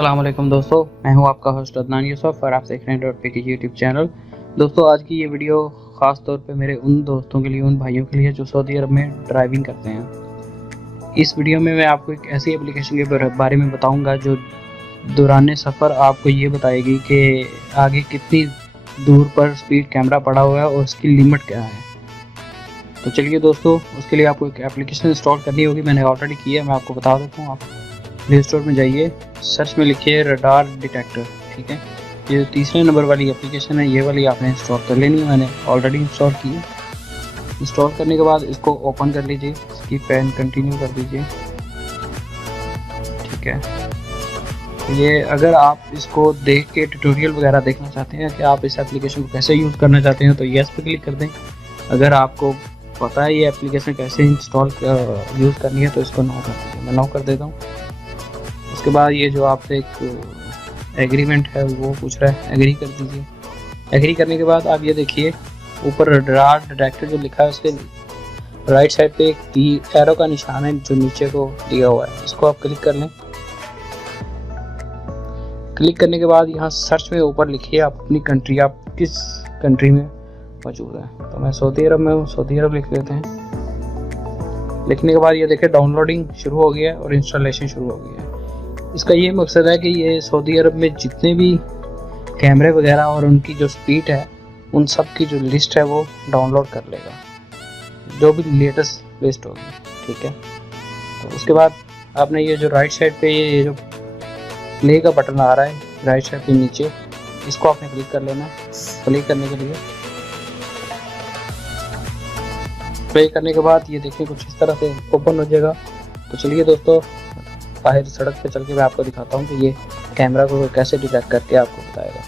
अस्सलाम वालेकुम दोस्तों, मैं हूं आपका होस्ट अदनान यूसुफ और आप देख रहे हैं डॉट पी की यूट्यूब चैनल। दोस्तों, आज की ये वीडियो ख़ास तौर पे मेरे उन दोस्तों के लिए, उन भाइयों के लिए जो सऊदी अरब में ड्राइविंग करते हैं। इस वीडियो में मैं आपको एक ऐसी एप्लीकेशन के बारे में बताऊंगा जो दौरान सफ़र आपको ये बताएगी कि आगे कितनी दूर पर स्पीड कैमरा पड़ा हुआ है और उसकी लिमिट क्या है। तो चलिए दोस्तों, उसके लिए आपको एक एप्लीकेशन इंस्टॉल करनी होगी। मैंने ऑलरेडी की है, मैं आपको बता देता हूँ। आप प्ले स्टोर में जाइए, सर्च में लिखिए रडार डिटेक्टर। ठीक है, ये जो तीसरे नंबर वाली एप्लीकेशन है, ये वाली आपने इंस्टॉल कर लेनी है। मैंने ऑलरेडी इंस्टॉल की है। इंस्टॉल करने के बाद इसको ओपन कर लीजिए, इसकी पेन कंटिन्यू कर दीजिए। ठीक है, ये अगर आप इसको देख के ट्यूटोरियल वगैरह देखना चाहते हैं कि आप इस एप्लीकेशन को कैसे यूज़ करना चाहते हैं तो येस पे क्लिक कर दें। अगर आपको पता है ये एप्लीकेशन कैसे इंस्टॉल यूज़ करनी है तो इसको नो कर दीजिए। मैं नो कर देता हूँ। उसके बाद ये जो आपसे एक एग्रीमेंट है वो पूछ रहा है, एग्री कर दीजिए। एग्री करने के बाद आप ये देखिए ऊपर रडार डिटेक्टर जो लिखा है उसके राइट साइड पे एक एरो का निशान है जो नीचे को दिया हुआ है, इसको आप क्लिक कर लें। क्लिक करने के बाद यहाँ सर्च में ऊपर लिखिए आप अपनी कंट्री, आप किस कंट्री में मौजूद है। तो मैं सऊदी अरब में हूँ, सऊदी अरब लिख लेते हैं। लिखने के बाद ये देखिए डाउनलोडिंग शुरू हो गया है और इंस्टॉलेशन शुरू हो गया है। इसका ये मकसद है कि ये सऊदी अरब में जितने भी कैमरे वगैरह और उनकी जो स्पीड है उन सब की जो लिस्ट है वो डाउनलोड कर लेगा, जो भी लेटेस्ट लिस्ट होगी। ठीक है, तो उसके बाद आपने ये जो राइट साइड पे ये जो प्ले का बटन आ रहा है राइट साइड पे नीचे, इसको आपने क्लिक कर लेना। प्ले करने के लिए प्ले करने के बाद ये देखिए कुछ इस तरह से ओपन हो जाएगा। तो चलिए दोस्तों, बाहर सड़क पे चल के मैं आपको दिखाता हूँ कि ये कैमरा को कैसे डिटेक्ट करके आपको बताएगा।